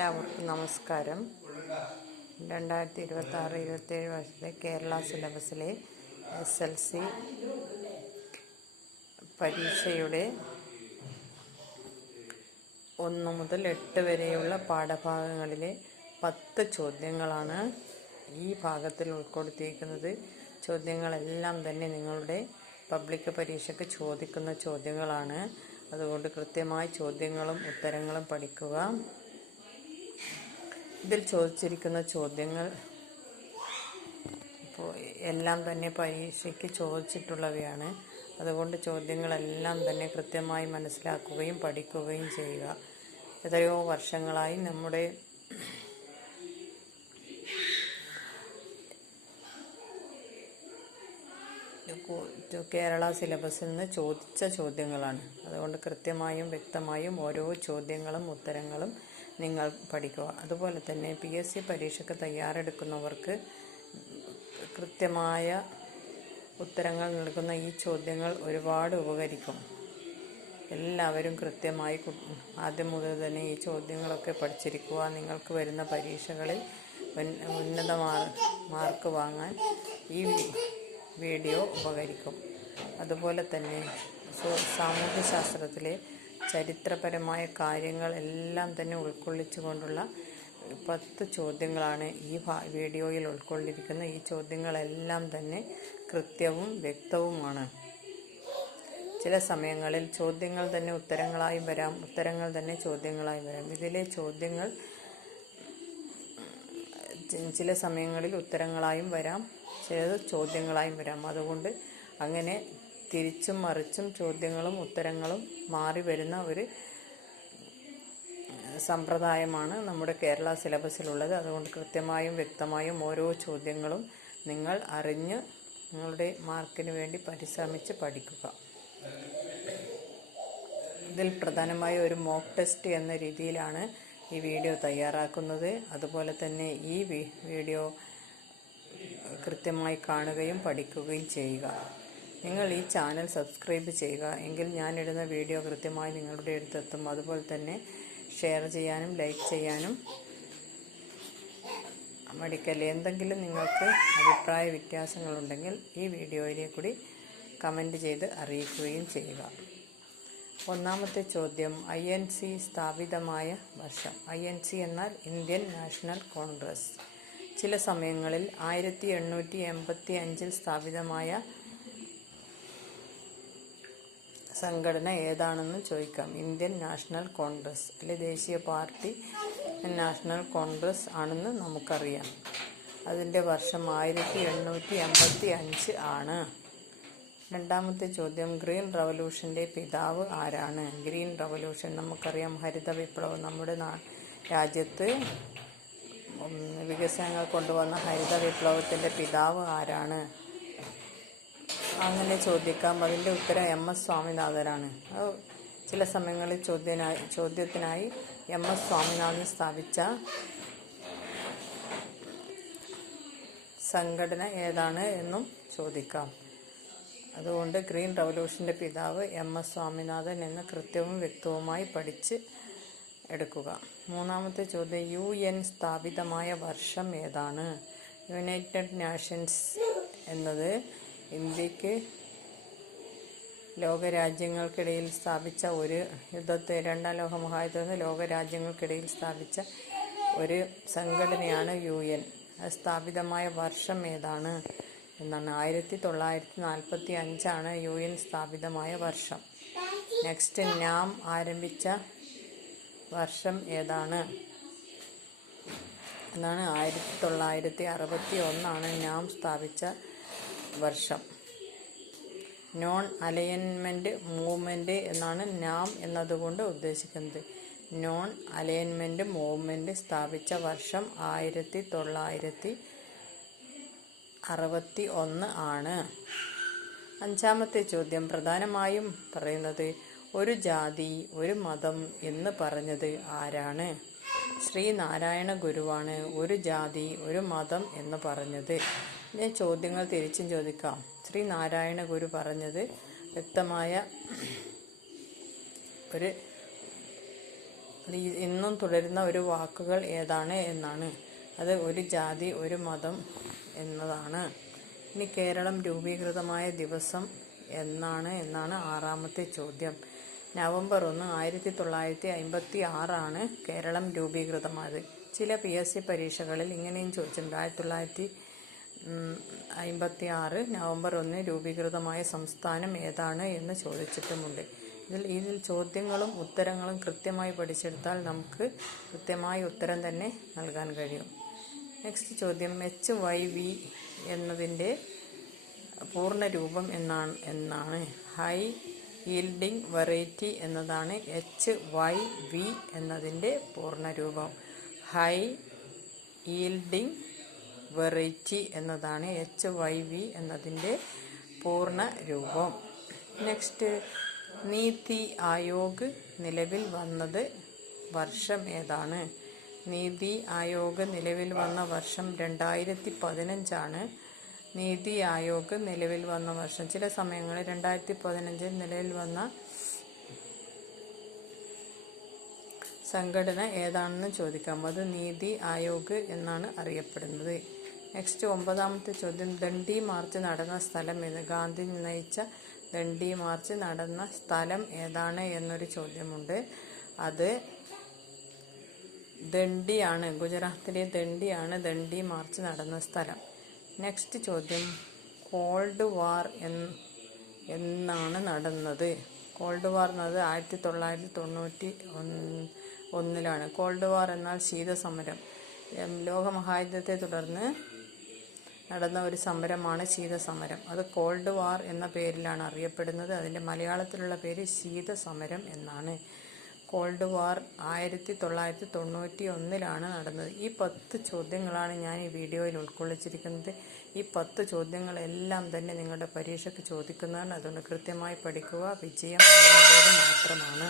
എല്ലാവർക്കും നമസ്കാരം. 2026-27 വർഷത്തെ കേരള സിലബസിലെ SLC പരീക്ഷയുടെ 1 മുതൽ 8 വരെയുള്ള പാഠഭാഗങ്ങളിലെ 10 ചോദ്യങ്ങളാണ് ഈ ഭാഗത്തിൽ ഉൾപ്പെടുത്തിയിരിക്കുന്നത്. ചോദ്യങ്ങളെല്ലാം തന്നെ നിങ്ങളുടെ പബ്ലിക് പരീക്ഷയ്ക്ക് ചോദിക്കുന്ന ചോദ്യങ്ങളാണ്. അതുകൊണ്ട് കൃത്യമായി ചോദ്യങ്ങളും ഉത്തരങ്ങളും പഠിക്കുക. ഇതിൽ ചോദിച്ചിരിക്കുന്ന ചോദ്യങ്ങൾ എല്ലാം തന്നെ പരീക്ഷയ്ക്ക് ചോദിച്ചിട്ടുള്ളവയാണ്. അതുകൊണ്ട് ചോദ്യങ്ങളെല്ലാം തന്നെ കൃത്യമായി മനസ്സിലാക്കുകയും പഠിക്കുകയും ചെയ്യുക. എത്രയോ വർഷങ്ങളായി നമ്മുടെ കേരള സിലബസിൽ നിന്ന് ചോദിച്ച ചോദ്യങ്ങളാണ്. അതുകൊണ്ട് കൃത്യമായും വ്യക്തമായും ഓരോ ചോദ്യങ്ങളും ഉത്തരങ്ങളും നിങ്ങൾ പഠിക്കുക. അതുപോലെ തന്നെ PSC പരീക്ഷയ്ക്ക് തയ്യാറെടുക്കുന്നവർക്ക് കൃത്യമായ ഉത്തരങ്ങൾ നൽകുന്ന ഈ ചോദ്യങ്ങൾ ഒരുപാട് ഉപകരിക്കും. എല്ലാവരും കൃത്യമായി ആദ്യം മുതൽ തന്നെ ഈ ചോദ്യങ്ങളൊക്കെ പഠിച്ചിരിക്കുക. നിങ്ങൾക്ക് വരുന്ന പരീക്ഷകളിൽ ഉന്നത മാർക്ക് വാങ്ങാൻ ഈ വീഡിയോ ഉപകരിക്കും. അതുപോലെ തന്നെ സാമൂഹ്യശാസ്ത്രത്തിലെ ചരിത്രപരമായ കാര്യങ്ങൾ എല്ലാം തന്നെ ഉൾക്കൊള്ളിച്ചുകൊണ്ടുള്ള 10 ചോദ്യങ്ങളാണ് ഈ വീഡിയോയിൽ ഉൾക്കൊള്ളിരിക്കുന്ന. ഈ ചോദ്യങ്ങളെല്ലാം തന്നെ കൃത്യവും വ്യക്തവുമാണ്. ചില സമയങ്ങളിൽ ചോദ്യങ്ങൾ തന്നെ ഉത്തരങ്ങളായി വരാം, ഉത്തരങ്ങൾ തന്നെ ചോദ്യങ്ങളായി വരാം. ഇതിലെ ചോദ്യങ്ങൾ ചില സമയങ്ങളിൽ ഉത്തരങ്ങളായും വരാം, ചിലത് ചോദ്യങ്ങളായും വരാം. അതുകൊണ്ട് അങ്ങനെ തിരിച്ചും മറിച്ചും ചോദ്യങ്ങളും ഉത്തരങ്ങളും മാറി വരുന്ന ഒരു സമ്പ്രദായമാണ് നമ്മുടെ കേരള സിലബസിലുള്ളത്. അതുകൊണ്ട് കൃത്യമായും വ്യക്തമായും ഓരോ ചോദ്യങ്ങളും നിങ്ങൾ അറിഞ്ഞ് നിങ്ങളുടെ മാർക്കിന് വേണ്ടി പരിശ്രമിച്ച് പഠിക്കുക. ഇതിൽ പ്രധാനമായ ഒരു മോക്ക് ടെസ്റ്റ് എന്ന രീതിയിലാണ് ഈ വീഡിയോ തയ്യാറാക്കുന്നത്. അതുപോലെ തന്നെ ഈ വീഡിയോ കൃത്യമായി കാണുകയും പഠിക്കുകയും ചെയ്യുക. നിങ്ങൾ ഈ ചാനൽ സബ്സ്ക്രൈബ് ചെയ്യുക. എങ്കിൽ ഞാനിടുന്ന വീഡിയോ കൃത്യമായി നിങ്ങളുടെ അടുത്തെത്തും. അതുപോലെ തന്നെ ഷെയർ ചെയ്യാനും ലൈക്ക് ചെയ്യാനും മടിക്കല്ലേ. എന്തെങ്കിലും നിങ്ങൾക്ക് അഭിപ്രായ വ്യത്യാസങ്ങളുണ്ടെങ്കിൽ ഈ വീഡിയോയിലേക്ക് കൂടി കമൻറ്റ് ചെയ്ത് അറിയിക്കുകയും ചെയ്യുക. ഒന്നാമത്തെ ചോദ്യം, INC സ്ഥാപിതമായ വർഷം. INC എന്നാൽ ഇന്ത്യൻ നാഷണൽ കോൺഗ്രസ്. ചില സമയങ്ങളിൽ 1885 സ്ഥാപിതമായ സംഘടന ഏതാണെന്ന് ചോദിക്കാം. ഇന്ത്യൻ നാഷണൽ കോൺഗ്രസ് അല്ലെ ദേശീയ പാർട്ടി നാഷണൽ കോൺഗ്രസ് ആണെന്ന് നമുക്കറിയാം. അതിൻ്റെ വർഷം 1885 ആണ്. രണ്ടാമത്തെ ചോദ്യം, ഗ്രീൻ റവല്യൂഷൻ്റെ പിതാവ് ആരാണ്? ഗ്രീൻ റവല്യൂഷൻ നമുക്കറിയാം, ഹരിത വിപ്ലവം. നമ്മുടെ രാജ്യത്ത് വികസനങ്ങൾ കൊണ്ടുവന്ന ഹരിത വിപ്ലവത്തിൻ്റെ പിതാവ് ആരാണ്? അങ്ങനെ ചോദിക്കാം. അതിൻ്റെ ഉത്തരം MS സ്വാമിനാഥനാണ്. ചില സമയങ്ങളിൽ ചോദ്യത്തിനായി MS സ്വാമിനാഥൻ സ്ഥാപിച്ച സംഘടന ഏതാണ് എന്നും ചോദിക്കാം. അതുകൊണ്ട് ഗ്രീൻ റവല്യൂഷൻ്റെ പിതാവ് MS സ്വാമിനാഥൻ എന്ന് കൃത്യവും വ്യക്തവുമായി പഠിച്ച് എടുക്കുക. മൂന്നാമത്തെ ചോദ്യം, UN സ്ഥാപിതമായ വർഷം ഏതാണ്? യുണൈറ്റഡ് നേഷൻസ് എന്നത് ഇന്ത്യക്ക് ലോകരാജ്യങ്ങൾക്കിടയിൽ സ്ഥാപിച്ച ഒരു രണ്ടാം ലോക മഹായുദ്ധത്തിന് ലോകരാജ്യങ്ങൾക്കിടയിൽ സ്ഥാപിച്ച ഒരു സംഘടനയാണ് UN. സ്ഥാപിതമായ വർഷം ഏതാണ് എന്നാണ്. 1945 ആണ് UN സ്ഥാപിതമായ വർഷം. നെക്സ്റ്റ്, നാം ആരംഭിച്ച വർഷം ഏതാണ് എന്നാണ്. 1961 നാം സ്ഥാപിച്ച വർഷം. നോൺ അലൈൻമെൻറ്റ് മൂവ്മെൻറ്റ് എന്നാണ് നാം എന്നതുകൊണ്ട് ഉദ്ദേശിക്കുന്നത്. നോൺ അലൈൻമെൻറ്റ് മൂവ്മെൻറ്റ് സ്ഥാപിച്ച വർഷം 1961 ആണ്. അഞ്ചാമത്തെ ചോദ്യം, പ്രധാനമായും പറയുന്നത് ഒരു ജാതി ഒരു മതം എന്ന് പറഞ്ഞത് ആരാണ്? ശ്രീനാരായണ ഗുരുവാണ് ഒരു ജാതി ഒരു മതം എന്ന് പറഞ്ഞത്. ഞാൻ ചോദ്യങ്ങൾ തിരിച്ചും ചോദിക്കാം. ശ്രീനാരായണ ഗുരു പറഞ്ഞത് വ്യക്തമായ ഒരു അത് ഇന്നും തുടരുന്ന ഒരു വാക്കുകൾ ഏതാണ് എന്നാണ്. അത് ഒരു ജാതി ഒരു മതം എന്നതാണ്. ഇനി കേരളം രൂപീകൃതമായ ദിവസം എന്നാണ് ആറാമത്തെ ചോദ്യം. നവംബർ 1, 1956 കേരളം രൂപീകൃതമായത്. ചില PSC പരീക്ഷകളിൽ ഇങ്ങനെയും ചോദിച്ചിട്ടുണ്ട്. 1956 നവംബർ 1 രൂപീകൃതമായ സംസ്ഥാനം ഏതാണ് എന്ന് ചോദിച്ചിട്ടുമുണ്ട്. ഇതിൽ ചോദ്യങ്ങളും ഉത്തരങ്ങളും കൃത്യമായി പഠിച്ചെടുത്താൽ നമുക്ക് കൃത്യമായ ഉത്തരം തന്നെ നൽകാൻ കഴിയും. നെക്സ്റ്റ് ചോദ്യം, HYV എന്നതിൻ്റെ പൂർണ്ണരൂപം എന്നാണ്. ഹൈ ഈൽഡിംഗ് വെറൈറ്റി എന്നതാണ് HYV എന്നതിൻ്റെ പൂർണ്ണരൂപം. ഹൈ ഈൽഡിംഗ് വെറൈറ്റി എന്നതാണ് HYV എന്നതിൻ്റെ പൂർണ്ണരൂപം. നെക്സ്റ്റ്, നീതി ആയോഗ് നിലവിൽ വന്നത് വർഷം ഏതാണ്? നീതി ആയോഗ് നിലവിൽ വന്ന വർഷം 2015. നീതി ആയോഗ് നിലവിൽ വന്ന വർഷം ചില സമയങ്ങളിൽ 2015 നിലവിൽ വന്ന സംഘടന ഏതാണെന്ന് ചോദിക്കാം. അത് നീതി ആയോഗ് എന്നാണ് അറിയപ്പെടുന്നത്. നെക്സ്റ്റ് 9ാമത്തെ ചോദ്യം, ദണ്ഡി മാർച്ച് നടന്ന സ്ഥലം ഏത്? ഗാന്ധി നയിച്ച ദണ്ഡി മാർച്ച് നടന്ന സ്ഥലം ഏതാണ് എന്നൊരു ചോദ്യമുണ്ട്. അത് ദണ്ഡിയാണ്. ഗുജറാത്തിലെ ദണ്ഡിയാണ് ദണ്ഡി മാർച്ച് നടന്ന സ്ഥലം. നെക്സ്റ്റ് ചോദ്യം, കോൾഡ് വാർ എന്നാണ് നടന്നത്? കോൾഡ് വാർ എന്നത് 1991. കോൾഡ് വാർ എന്നാൽ ശീതസമരം. ലോകമഹായുദ്ധത്തെ തുടർന്ന് നടന്ന ഒരു സമരമാണ് ശീതസമരം. അത് കോൾഡ് വാർ എന്ന പേരിലാണ് അറിയപ്പെടുന്നത്. അതിൻ്റെ മലയാളത്തിലുള്ള പേര് ശീതസമരം എന്നാണ്. കോൾഡ് വാർ 1991 നടന്നത്. ഈ 10 ചോദ്യങ്ങളാണ് ഞാൻ ഈ വീഡിയോയിൽ ഉൾക്കൊള്ളിച്ചിരിക്കുന്നത്. ഈ 10 ചോദ്യങ്ങളെല്ലാം തന്നെ നിങ്ങളുടെ പരീക്ഷയ്ക്ക് ചോദിക്കുന്നതാണ്. അതുകൊണ്ട് കൃത്യമായി പഠിക്കുക. വിജയം നിങ്ങളുടേത് മാത്രമാണ്.